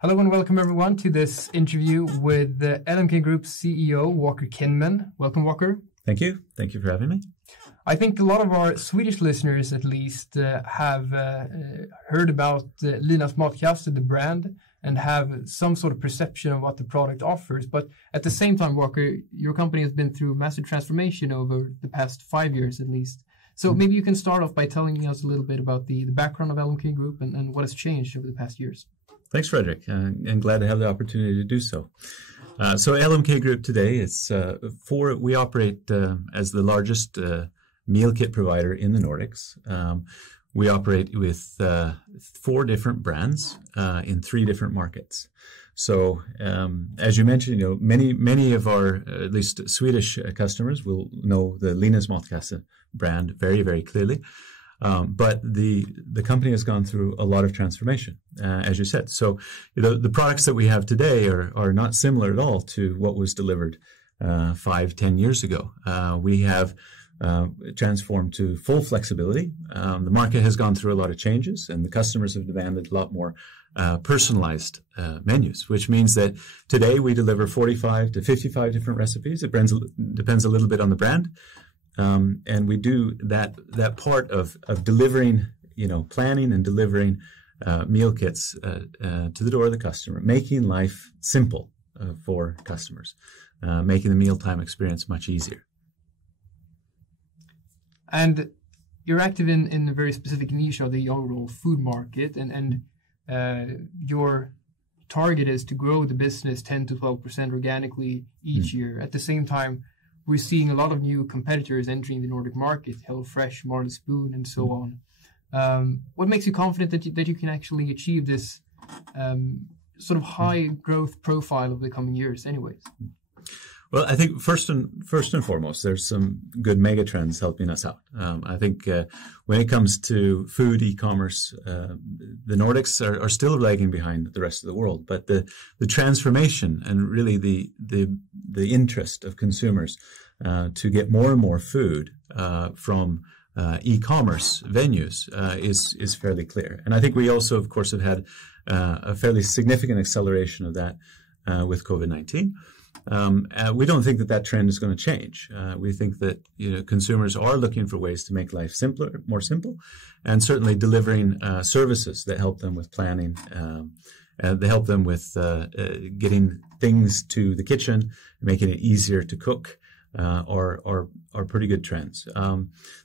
Hello and welcome everyone to this interview with the LMK Group CEO, Walker Kinman. Welcome, Walker. Thank you. Thank you for having me. I think a lot of our Swedish listeners, at least, have heard about Linas Matkasse, the brand, and have some sort of perception of what the product offers. But at the same time, Walker, your company has been through massive transformation over the past 5 years, at least. So maybe you can start off by telling us a little bit about the background of LMK Group and what has changed over the past years. Thanks, Fredrik, and glad to have the opportunity to do so. So LMK Group today is we operate as the largest meal kit provider in the Nordics. We operate with 4 different brands in 3 different markets. So as you mentioned, many of our at least Swedish customers will know the Linas Matkasse brand very, very clearly. But the company has gone through a lot of transformation, as you said. So the products that we have today are not similar at all to what was delivered 5-10 years ago. We have transformed to full flexibility. The market has gone through a lot of changes, and the customers have demanded a lot more personalized menus, which means that today we deliver 45 to 55 different recipes. It depends a little bit on the brand. And we do that part of delivering, planning and delivering meal kits to the door of the customer, making life simple for customers, making the mealtime experience much easier. And you're active in a very specific niche of the overall food market, and your target is to grow the business 10 to 12% organically each year. At the same time, we're seeing a lot of new competitors entering the Nordic market, HelloFresh, Marley Spoon, and so on. What makes you confident that you can actually achieve this sort of high growth profile of the coming years anyways? Well, I think first and foremost, there's some good mega trends helping us out. I think when it comes to food e-commerce, the Nordics are still lagging behind the rest of the world. But the transformation and really the interest of consumers to get more and more food from e-commerce venues is fairly clear. And I think we also, of course, have had a fairly significant acceleration of that with COVID-19. We don't think that trend is going to change. We think that consumers are looking for ways to make life simpler, more simple, and certainly delivering services that help them with planning. They help them with getting things to the kitchen, making it easier to cook. Are pretty good trends.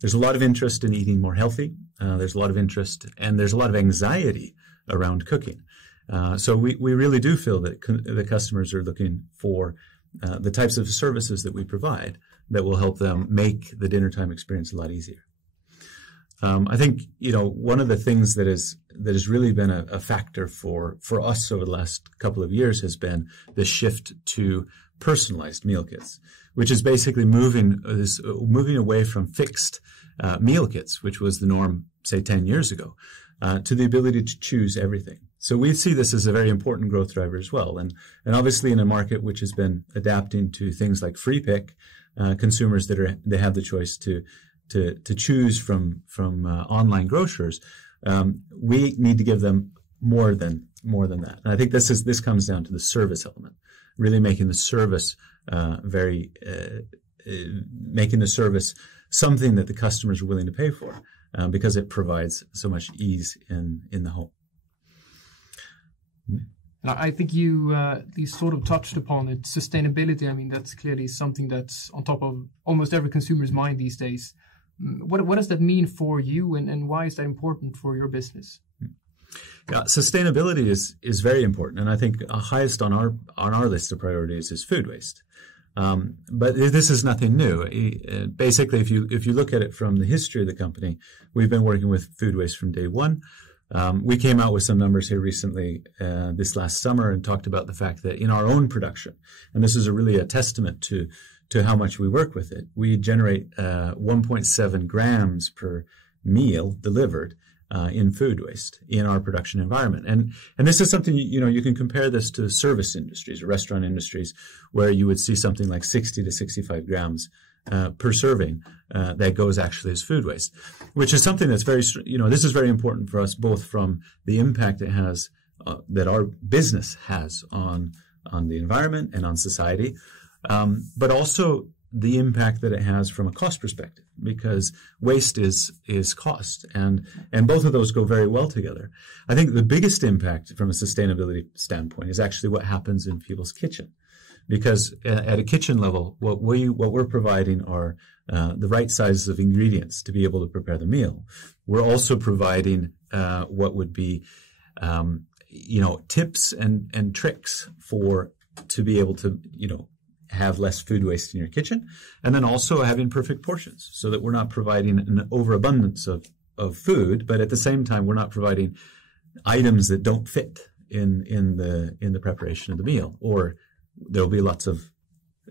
There's a lot of interest in eating more healthy. There's a lot of interest, and there's a lot of anxiety around cooking. So we really do feel that the customers are looking for the types of services that we provide that will help them make the dinner time experience a lot easier. I think one of the things that has really been a factor for us over the last couple of years has been the shift to personalized meal kits, which is basically moving away from fixed meal kits, which was the norm, say, 10 years ago, to the ability to choose everything. So we see this as a very important growth driver as well. And obviously in a market which has been adapting to things like free pick, consumers they have the choice to choose from online grocers. We need to give them more than that. And I think this comes down to the service element, really making the service making the service something that the customers are willing to pay for, because it provides so much ease in the home. And I think you sort of touched upon it. Sustainability, I mean, that's clearly something that's on top of almost every consumer's mind these days. What does that mean for you, and why is that important for your business? Yeah, sustainability is very important, and I think highest on our list of priorities is food waste. But this is nothing new. Basically, if you look at it from the history of the company, we've been working with food waste from day one. We came out with some numbers here recently, this last summer, and talked about the fact that in our own production, and this is really a testament to how much we work with it, we generate 1.7 grams per meal delivered in food waste in our production environment. And this is something, you can compare this to service industries or restaurant industries, where you would see something like 60 to 65 grams per serving that goes actually as food waste, which is something that's very, this is very important for us, both from the impact it has that our business has on the environment and on society, but also the impact that it has from a cost perspective, because waste is cost, and both of those go very well together. I think the biggest impact from a sustainability standpoint is actually what happens in people's kitchen, because at a kitchen level, what we're providing are the right sizes of ingredients to be able to prepare the meal. We're also providing what would be tips and tricks to be able to have less food waste in your kitchen, and then also having perfect portions so that we're not providing an overabundance of food, but at the same time we're not providing items that don't fit in the preparation of the meal, or there'll be lots of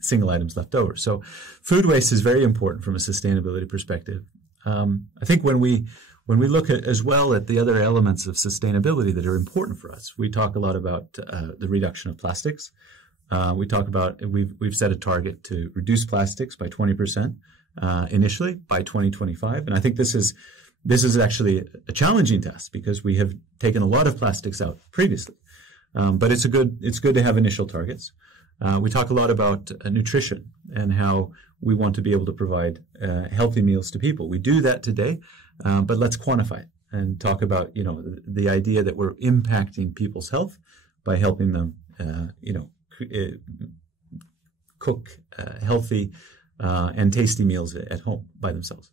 single items left over. So food waste is very important from a sustainability perspective. I think when we look at as well at the other elements of sustainability that are important for us, we talk a lot about the reduction of plastics. We talk about we've set a target to reduce plastics by 20% initially by 2025, and I think this is actually a challenging task because we have taken a lot of plastics out previously, but it's good to have initial targets. We talk a lot about nutrition and how we want to be able to provide healthy meals to people. We do that today, but let's quantify it and talk about the idea that we're impacting people's health by helping them cook healthy and tasty meals at home by themselves.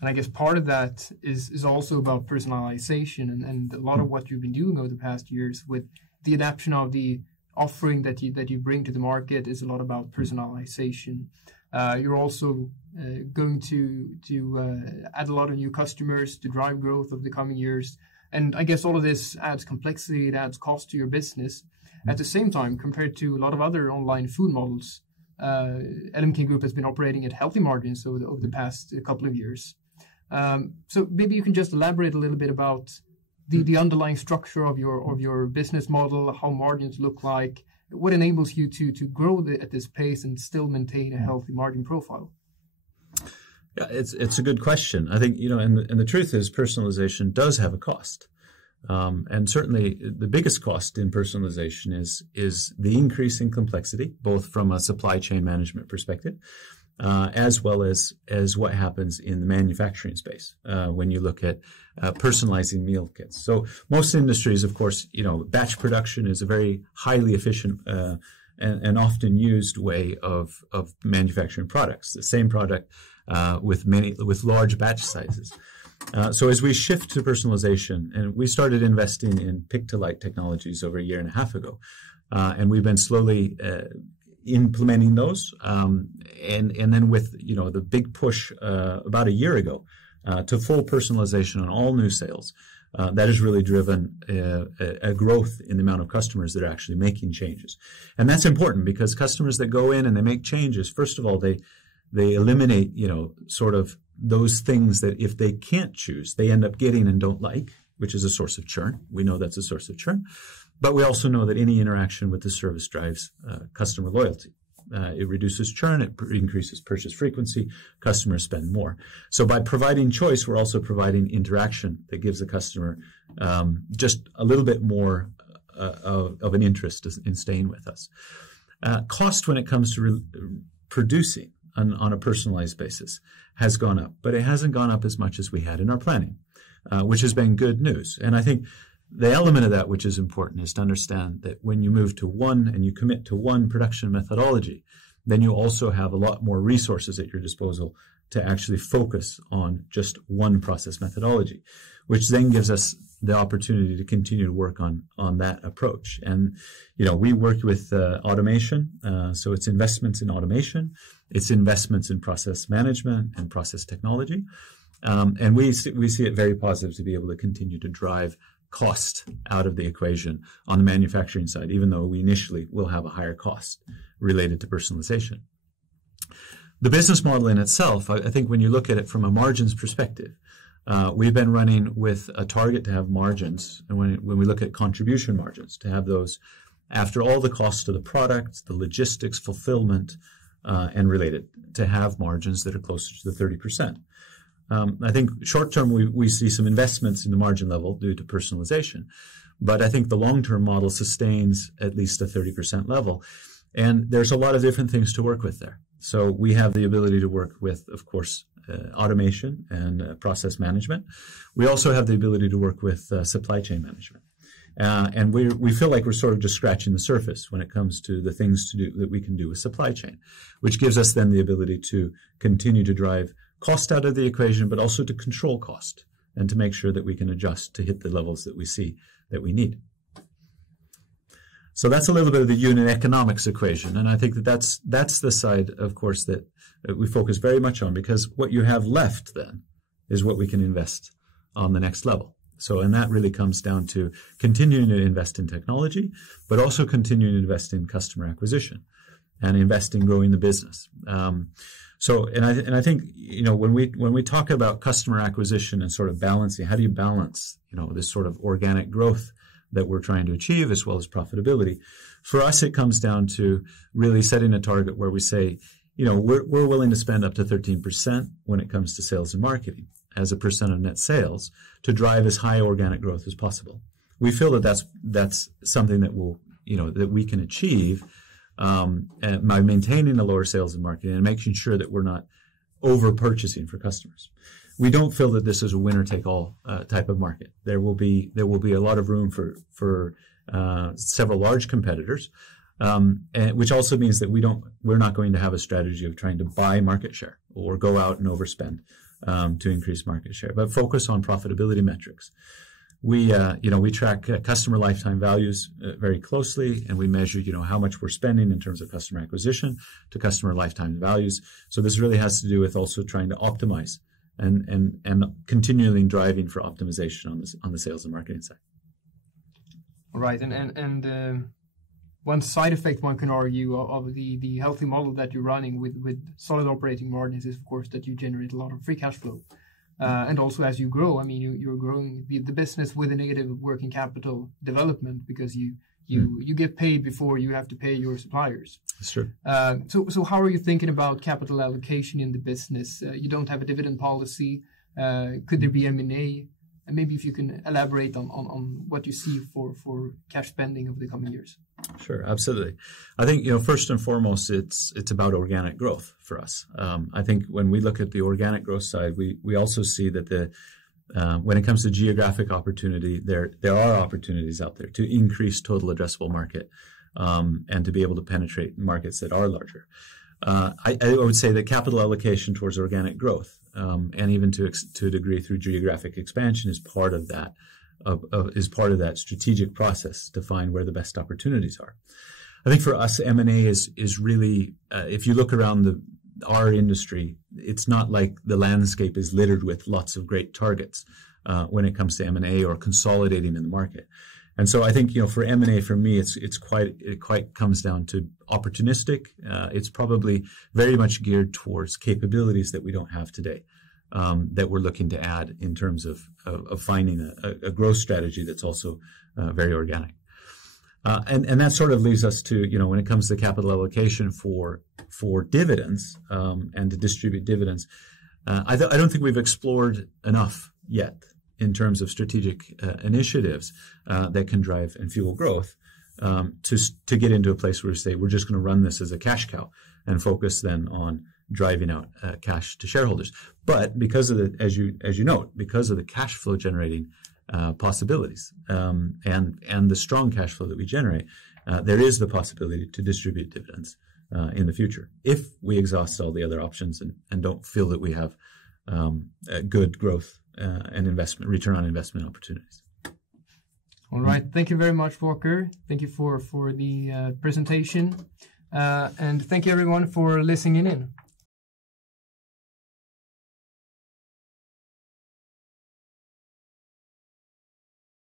And I guess part of that is also about personalization, and a lot of what you've been doing over the past years with the adaptation of the offering that you bring to the market is a lot about personalization. You're also going to add a lot of new customers to drive growth over the coming years. And I guess all of this adds complexity, it adds cost to your business. At the same time, compared to a lot of other online food models, LMK Group has been operating at healthy margins over the past couple of years. So maybe you can just elaborate a little bit about the underlying structure of your business model, how margins look like, what enables you to grow at this pace and still maintain a healthy margin profile. Yeah, it's a good question. I think and the truth is personalization does have a cost, and certainly the biggest cost in personalization is the increase in complexity, both from a supply chain management perspective, as well as what happens in the manufacturing space when you look at personalizing meal kits. So most industries, of course, batch production is a very highly efficient and often used way of manufacturing products. The same product with large batch sizes. So as we shift to personalization, and we started investing in pick-to-light technologies over a year and a half ago, and we've been slowly implementing those, and then with the big push about a year ago to full personalization on all new sales, that has really driven a growth in the amount of customers that are actually making changes, and that's important because customers that go in and they make changes, first of all, they eliminate sort of those things that if they can't choose, they end up getting and don't like, which is a source of churn. We know that's a source of churn. But we also know that any interaction with the service drives customer loyalty. It reduces churn, it increases purchase frequency, customers spend more. So by providing choice, we're also providing interaction that gives the customer just a little bit more of an interest in staying with us. Cost when it comes to producing on a personalized basis has gone up, but it hasn't gone up as much as we had in our planning, which has been good news. And I think the element of that which is important is to understand that when you move to one and you commit to one production methodology, then you also have a lot more resources at your disposal to actually focus on just one process methodology, which then gives us the opportunity to continue to work on that approach. And, we work with automation. So it's investments in automation, it's investments in process management and process technology. And we see it very positive to be able to continue to drive cost out of the equation on the manufacturing side, even though we initially will have a higher cost related to personalization. The business model in itself, I think when you look at it from a margins perspective, we've been running with a target to have margins, and when we look at contribution margins, to have those after all the cost of the product, the logistics, fulfillment, and related, to have margins that are closer to the 30%. I think short term we see some investments in the margin level due to personalization, but I think the long-term model sustains at least a 30% level. And there's a lot of different things to work with there. So we have the ability to work with, of course, automation and process management. We also have the ability to work with supply chain management. And we feel like we're sort of just scratching the surface when it comes to the things to do that we can do with supply chain, which gives us then the ability to continue to drive cost out of the equation, but also to control cost and to make sure that we can adjust to hit the levels that we see that we need. So that's a little bit of the unit economics equation. And I think that's the side, of course, that we focus very much on, because what you have left then is what we can invest on the next level. So, and that really comes down to continuing to invest in technology, but also continuing to invest in customer acquisition and invest in growing the business. And I think, when we talk about customer acquisition and sort of balancing, how do you balance, this sort of organic growth that we're trying to achieve as well as profitability? For us, it comes down to really setting a target where we say, we're willing to spend up to 13% when it comes to sales and marketing as a percent of net sales to drive as high organic growth as possible. We feel that that's something that will, that we can achieve by maintaining the lower sales and marketing and making sure that we're not over purchasing for customers. We don't feel that this is a winner-take-all type of market. There will be a lot of room for several large competitors, which also means that we're not going to have a strategy of trying to buy market share or go out and overspend to increase market share, but focus on profitability metrics. We track customer lifetime values very closely, and we measure, how much we're spending in terms of customer acquisition to customer lifetime values. So this really has to do with also trying to optimize and continually driving for optimization on the sales and marketing side. All right, and one side effect one can argue of the healthy model that you're running with solid operating margins is, of course, that you generate a lot of free cash flow. And also as you grow, you're growing the business with a negative working capital development because you get paid before you have to pay your suppliers. That's true. So how are you thinking about capital allocation in the business? You don't have a dividend policy. Could there be M&A? And maybe if you can elaborate on what you see for cash spending over the coming years. Sure, absolutely. I think, first and foremost, it's about organic growth for us. I think when we look at the organic growth side, we also see that when it comes to geographic opportunity, there are opportunities out there to increase total addressable market and to be able to penetrate markets that are larger. I would say that capital allocation towards organic growth and even to a degree through geographic expansion is part of that. Is part of that strategic process to find where the best opportunities are. I think for us, M&A is really, if you look around our industry, it's not like the landscape is littered with lots of great targets when it comes to M&A or consolidating in the market. And so I think, for M&A, for me, it quite comes down to opportunistic. It's probably very much geared towards capabilities that we don't have today. That we're looking to add in terms of finding a growth strategy that's also very organic. And that sort of leads us to, when it comes to capital allocation for dividends and to distribute dividends, I don't think we've explored enough yet in terms of strategic initiatives that can drive and fuel growth to get into a place where we say we're just going to run this as a cash cow and focus then on driving out cash to shareholders. But because of as you note, because of the cash flow generating possibilities and the strong cash flow that we generate, there is the possibility to distribute dividends in the future if we exhaust all the other options and don't feel that we have good growth and return on investment opportunities. All right. Thank you very much, Walker. Thank you for the presentation. And thank you, everyone, for listening in.